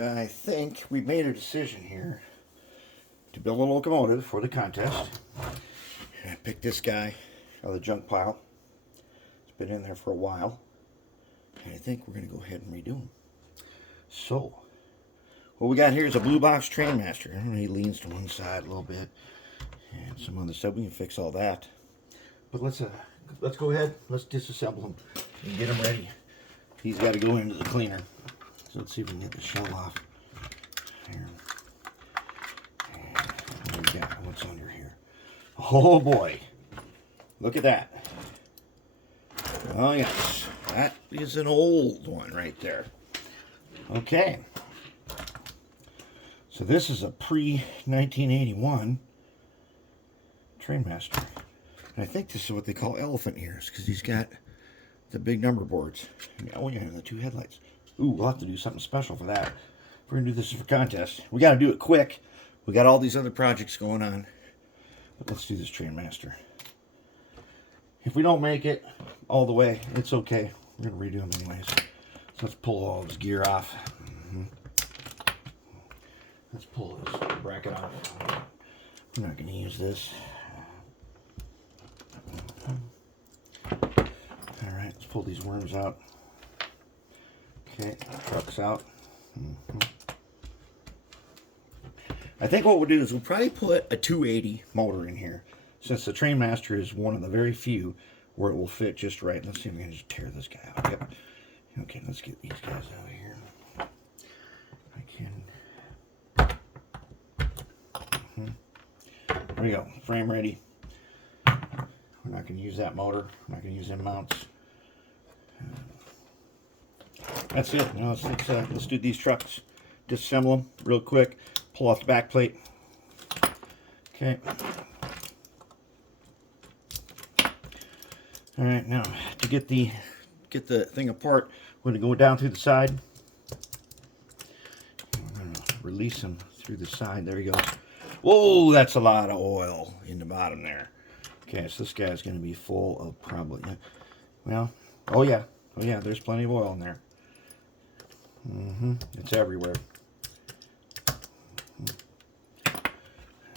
I think we made a decision here to build a locomotive for the contest. I picked this guy out of the junk pile. It's been in there for a while. And I think we're going to go ahead and redo him. So, what we got here is a blue box TrainMaster. He leans to one side a little bit. And some other stuff. We can fix all that. But let's go ahead. Let's disassemble him and get him ready. He's got to go into the cleaner. So let's see if we can get the shell off. Here. And what do we got? What's under here? Oh boy. Look at that. Oh yes. That is an old one right there. Okay. So this is a pre-1981 TrainMaster. And I think this is what they call elephant ears because he's got the big number boards. Oh yeah, and the two headlights. Ooh, we'll have to do something special for that. We're going to do this for contest. We got to do it quick. We got all these other projects going on. But let's do this TrainMaster. If we don't make it all the way, it's okay. We're going to redo them anyways. So let's pull all this gear off. Let's pull this bracket off. We're not going to use this. Alright, let's pull these worms out. Okay, truck's out. I think what we'll do is we'll probably put a 280 motor in here, since the TrainMaster is one of the very few where it will fit just right. Let's see if we can just tear this guy out. Yep. Okay, let's get these guys out of here. I can. There we go. Frame ready. We're not going to use that motor. We're not going to use them mounts. That's it. Now let's do these trucks. Disassemble them real quick. Pull off the back plate. Okay. All right. Now to get the thing apart, we're going to go down through the side. We're going to release him through the side. There he goes. Whoa, that's a lot of oil in the bottom there. Okay, so this guy's going to be full of probably, well, oh yeah, there's plenty of oil in there. It's everywhere.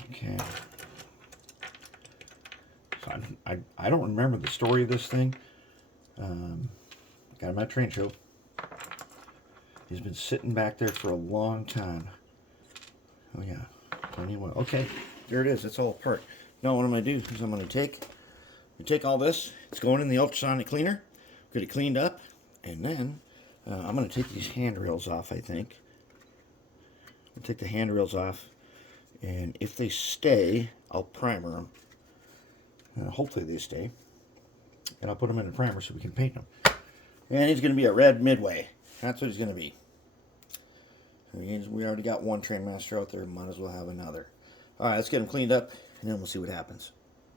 Okay. So I don't remember the story of this thing. Got him at a train show. He's been sitting back there for a long time. Oh yeah, plenty of oil. Okay, there it is. It's all apart. Now what I'm going to do is I'm going to take all this. It's going in the ultrasonic cleaner. Get it cleaned up, and then I'm going to take these handrails off. I think I'll take the handrails off, and if they stay, I'll primer them. Hopefully they stay, and I'll put them in the primer so we can paint them. And he's going to be a red Midway. That's what he's going to be. We already got one TrainMaster out there. Might as well have another. All right, let's get him cleaned up, and then we'll see what happens.